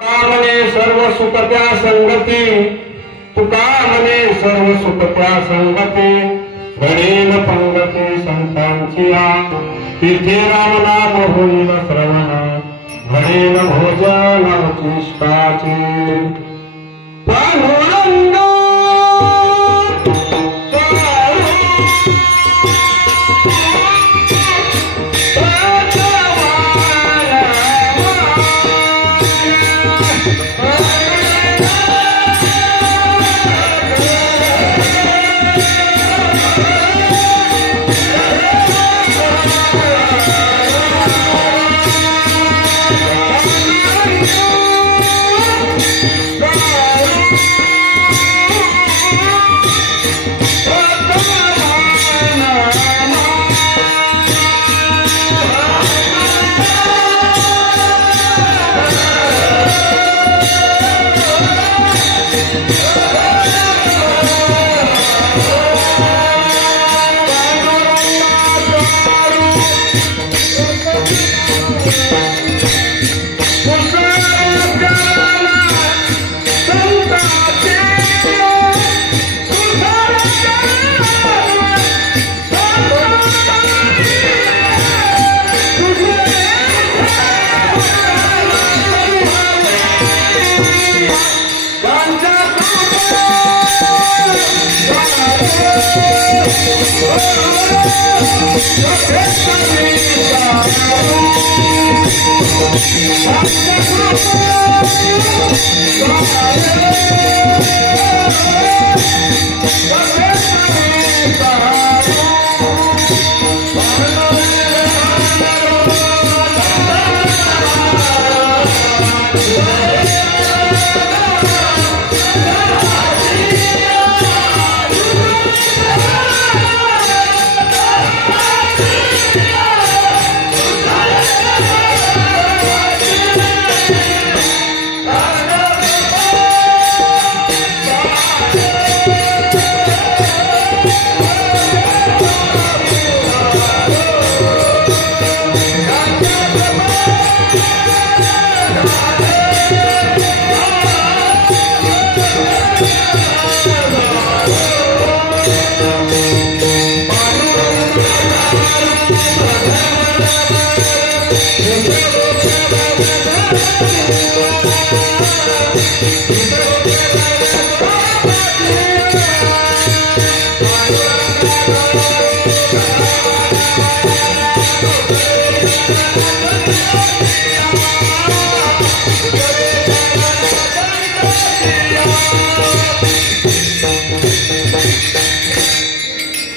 म्हणे सर्व सुख त्या संगती, तुका म्हणे सर्व सुख त्या संगती, घडेल पंगती संतांची तिथे रामनाम होईल श्रवण, घडेल भोजन उचिष्टाचे पांडुरंग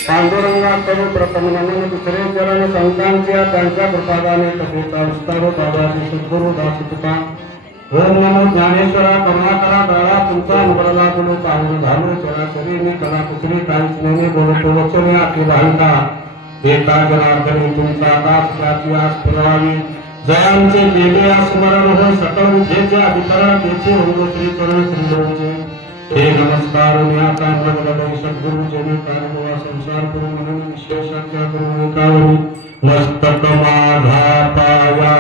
पांडुरंगाकडे प्रथम नमन, दुसरे चरण संतांच्या त्यांच्या प्रसादाने कथेचा विस्तार दादाजी सद्गुरु दास तुका. ओम नमो ज्ञानेश्वरा करुणाकरा दळा तुमचा उघडला तुलो चांगलं झालं चराचरी मी कला कुसरी काहीच नाही बोलतो वचने आपली भांडा एका जनार्दनी तुमचा दास त्याची आस पुरवावी. जयांचे केले स्मरण हो सकळ विद्येचे अधिकरण त्याचे हो श्री चरण श्रीदेवचे. हे नमस्कार आता नवलय सद्गुरु जनी कारणवा संसार करू म्हणून विशेषाच्या करुणिकावरी मस्तक माझा पाया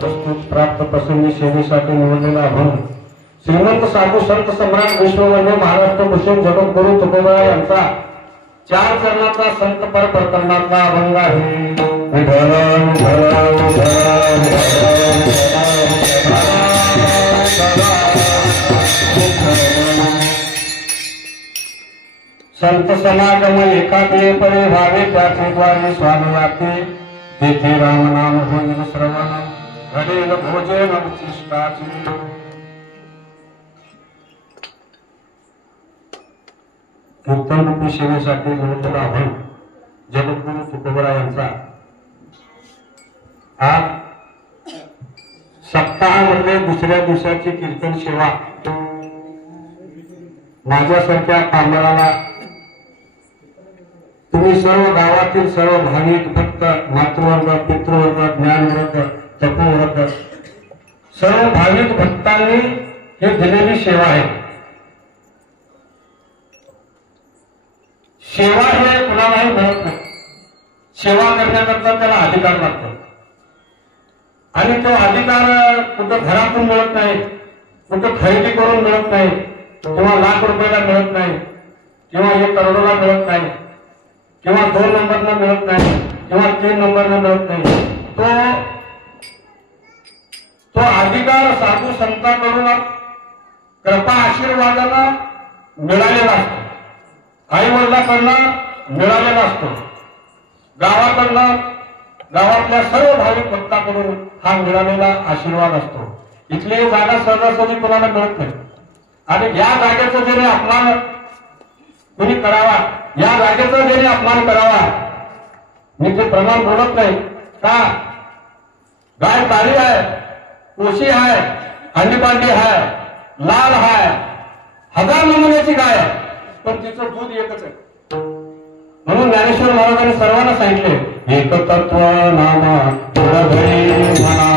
प्रस्तुत प्राप्त प्रसंगी सेवेसाठी निवडलेला अभंग श्रीमंत साधू संत सम्राट विश्ववंदे महाराष्ट्र भूषण जगद्गुरु तुकोबा यांचा 4 चरणाचा संत पर प्रकरणातला अभंग आहे. संत समागम एकाग्रे परे व्हावे त्याचे द्वारे स्वामी वाटे तेथे राम नाम होईल श्रवण घडेल भोजन उच्चिष्टाची. कीर्तन रूपी सेवेसाठी निवडलेला अभंग जगद्गुरु तुकोबा यांचा आज सप्ताहामध्ये दुसऱ्या दिवसाची कीर्तन सेवा माझ्यासारख्या कामगाराला तुम्ही सर्व गावातील सर्व भाविक भक्त मातृवर्ग पितृवर्ग ज्ञानवर्ग तपोवर्ग सर्व भाविक भक्तांनी हे दिलेली सेवा आहे. सेवा हे कुणालाही मिळत नाही. सेवा करण्याकरता त्याला अधिकार लागतो आणि तो अधिकार कुठं घरातून मिळत नाही, कुठं खरेदी करून मिळत नाही, किंवा लाख रुपयाला मिळत नाही, किंवा 1 करोडला मिळत नाही, किंवा 2 नंबरला मिळत नाही, किंवा 3 नंबरला मिळत नाही. तो अधिकार साधू संतांकडून कृपा आशीर्वादाला मिळालेला असतो. आई वडिलांकडनं मिळालेला असतो. गावाकडनं गावातल्या सर्व भाविक भक्तांकडून हा मिळालेला आशीर्वाद असतो. इथली जागा सहजासहजी कोणाला मिळत नाही आणि या जागेचा ज्याने अपमान कुणी करावा, या जागेचा ज्याने अपमान करावा, मी ते प्रमाण बोलत नाही का गाय काळी आहे, कोशी आहे, अंडीपांडी आहे, लाल आहे, 1000 नमुन्याची गाय आहे, पण तिचं दूध एकच आहे. म्हणून ज्ञानेश्वर महाराजांनी सर्वांना सांगितले एक तत्व नामा पुढे म्हणा.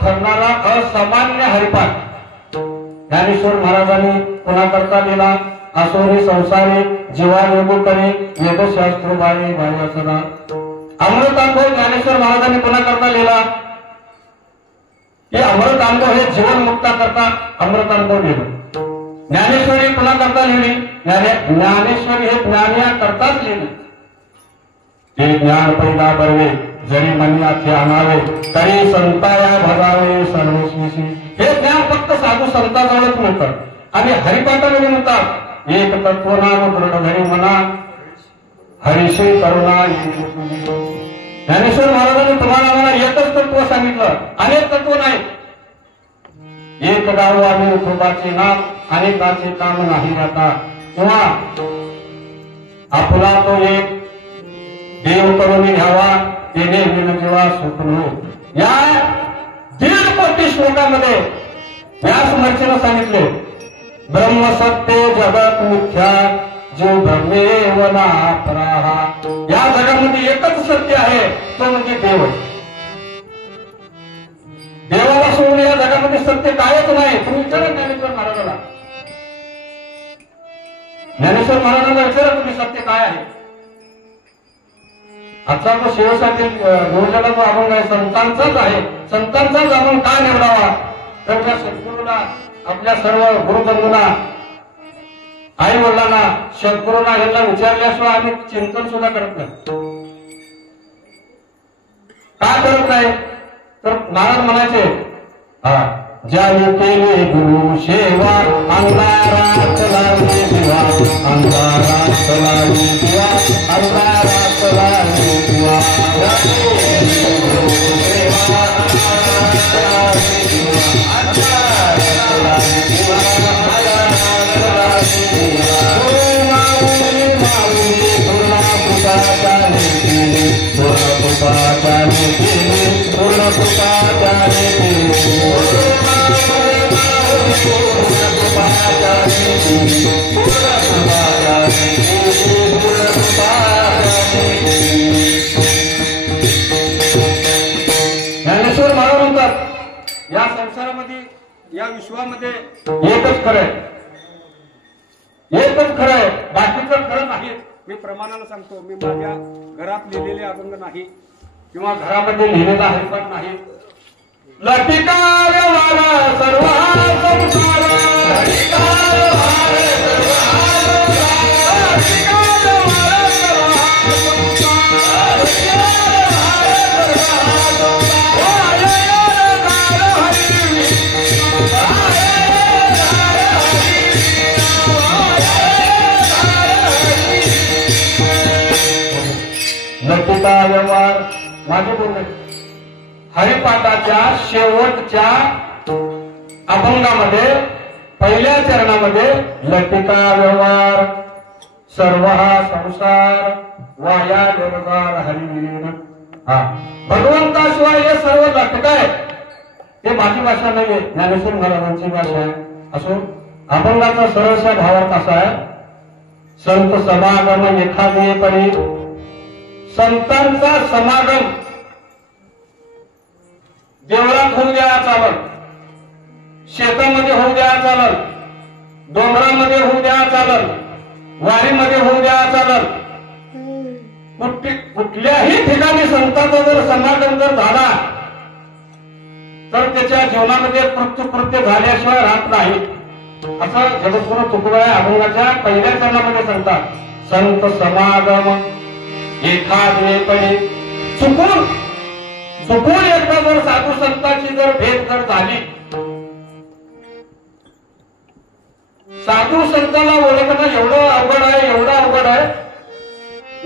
ठरणारा असामान्य हरिपाठ ज्ञानेश्वर महाराजांनी कोणाकरता लिहिला. असोरी संसारी जीवा योगो करे वेदशास्त्र बाई वासना. अमृतांबो ज्ञानेश्वर महाराजांनी कोणाकरता लिहिला की अमृतांबो हे जीवन मुक्ता करता अमृतांबो लिहिलं. ज्ञानेश्वरी कोणाकरता लिहिली, ज्ञानेश्वरी हे ज्ञानिया करताच लिहिली. ते ज्ञान पैदा बरवे जरी मनात आणावे तरी संताया भगावे सर्वस्वीशी. हे ज्ञान फक्त साधू संतांजवळच मिळतं आणि हरिपाठामध्ये म्हणतात एक तत्वनाम दृढ धरी मना हरिषे करुणा. ज्ञानेश्वर महाराजांनी तुम्हाला मला एकच तत्व सांगितलं, अनेक तत्व नाही. एक गाव आम्ही विठोबाचे नाम अनेकाचे काम नाही आता, किंवा आपला तो एक देव करून घ्यावा तेने जीवा सुख हो. या 1.5 कोटी श्लोकामध्ये व्यास महर्षीने सांगितले ब्रह्म सत्य जगत मिथ्या जीव ब्रह्मेव नापराहा. या जगामध्ये एकच सत्य आहे, तो म्हणजे देव. देवाला सोडून या जगामध्ये सत्य कायच नाही. तुम्ही विचारा ज्ञानेश्वर महाराजाला ज्ञानेश्वर महाराजांना विचारा तुम्ही सत्य काय आहे. आजचा तो शिवसाठी गुरुजनाचा जो अभंग आहे संतांचाच आहे. संतांचाच आपण का निवडावा तर त्या सद्गुरूला आपल्या सर्व गुरुबंधूंना आई वडिलांना सद्गुरूंना यांना विचारल्याशिवाय आम्ही चिंतन सुद्धा करत नाही. का करत नाही तर महाराज म्हणायचे ज्याने केले गुरु सेवा अंधारात लागले दिवा अंधारात लागले दिवा अंधारात लागले दिवा ज्ञानेश्वर महाराज म्हणतात या संसारामध्ये या विश्वामध्ये एकच खरं आहे. एकच खरं आहे, बाकीचं खरं नाही. मी प्रमाणानं सांगतो. मी माझ्या घरात लिहिलेले अभंग नाही किंवा घरामध्ये लिहिलेला हरिपाठ नाही. लटिकार वाला सर्व संसार लटिकार वाला सर्व लटिका व्यवहार माझे बोलणे हरिपाठाच्या शेवटच्या अभंगामध्ये पहिल्या चरणामध्ये लटिका व्यवहार सर्व हा संसार वाया व्यवहार हरिविलीन. भगवंताशिवाय हे सर्व लटक आहे. ते माझी भाषा नाहीये, ज्ञानेश्वर महाराजांची भाषा आहे. असो अभंगाचा सरळसा भावार्थ असा आहे. संत समागम एखादे परी संतांचा समागम देवळात होऊ द्या चालल, शेतामध्ये होऊ द्या चालल, डोंगरामध्ये होऊ द्या चालल, वारीमध्ये होऊ द्या चालल. कुठल्याही ठिकाणी संतांचा जर समागम जर झाला तर त्याच्या जीवनामध्ये कृत्य झाल्याशिवाय राहत नाही. असं जगद्गुरु तुकोबाई अभंगाच्या पहिल्या चरणामध्ये सांगतात. संत समागम एखादेपणी चुकून एकदा जर साधू संतांची जर भेट जर झाली, साधू संतांना ओळखणं एवढं अवघड आहे, एवढं अवघड आहे.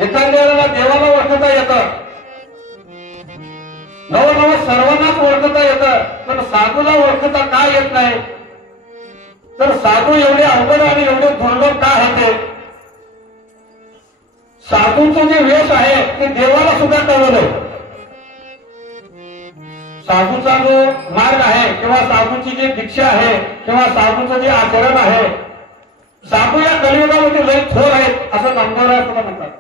एखाद्याला देवाला ओळखता येतं, नवनव सर्वांनाच ओळखता येतं, पण साधूला ओळखता का येत नाही तर साधू एवढे अवघड आणि एवढे दुर्लभ का आहे ते. साधूचं जे वेश आहे ते देवाला सुद्धा कळवलं. साधूचा जो मार्ग आहे किंवा साधूची जी दीक्षा आहे किंवा साधूचं जे आचरण आहे, साधू या कलियुगामध्ये लय थोर आहेत असं नामदेवराय सुद्धा म्हणतात.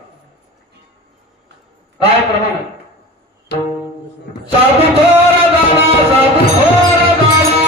काय प्रमाण आहे. साधू थोर झाला, साधू थोर झाला,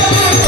Thank you.